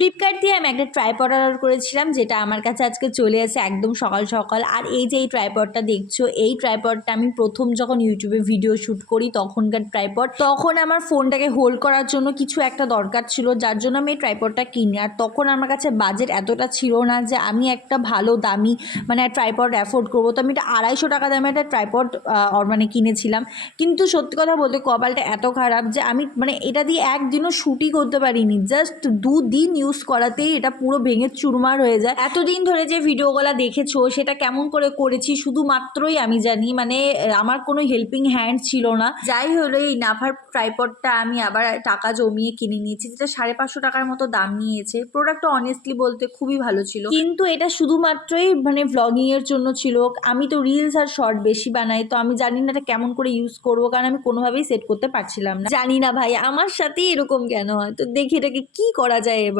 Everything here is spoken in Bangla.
ফ্লিপকার্ট দিয়ে আমি একটা ট্রাইপড অর্ডার করেছিলাম, যেটা আমার কাছে আজকে চলে আসে একদম সকাল সকাল। আর এই যে এই ট্রাইপডটা দেখছো, এই ট্রাইপডটা আমি প্রথম যখন ইউটিউবে ভিডিও শ্যুট করি তখনকার ট্রাইপড। তখন আমার ফোনটাকে হোল্ড করার জন্য কিছু একটা দরকার ছিল, যার জন্য আমি এই ট্রাইপডটা কিনি। আর তখন আমার কাছে বাজেট এতটা ছিল না যে আমি একটা ভালো দামি মানে ট্রাইপড অ্যাফোর্ড করবো, তো আমি এটা 250 টাকা দামে একটা ট্রাইপড মানে কিনেছিলাম। কিন্তু সত্যি কথা বলতে কপালটা এত খারাপ যে আমি মানে এটা দিয়ে একদিনও শ্যুটই করতে পারিনি। জাস্ট 2 দিন ইউজ করাতেই এটা পুরো ভেঙে চুরমার হয়ে যায়। এতদিন ধরে যে ভিডিওগুলো দেখেছো সেটা কেমন করে করেছি শুধুমাত্রই আমি জানি, মানে আমার কোনো হেল্পিং হ্যান্ড ছিল না। যাই হলো, এই নাভার ট্রাইপডটা আমি আবার টাকা জমিয়ে কিনে নিয়েছি, যেটা 550 টাকার মতো দাম নিয়েছে। প্রোডাক্টটা অনেস্টলি বলতে খুবই ভালো ছিল, কিন্তু এটা শুধুমাত্রই মানে ভ্লগিং এর জন্য ছিল। আমি তো রিলস আর শর্ট বেশি বানাই, তো আমি জানি না এটা কেমন করে ইউজ করবো, কারণ আমি কোনোভাবেই সেট করতে পারছিলাম না। জানি না ভাই আমার সাথেই এরকম কেন হয়, তো দেখি এটাকে কি করা যায় এবার।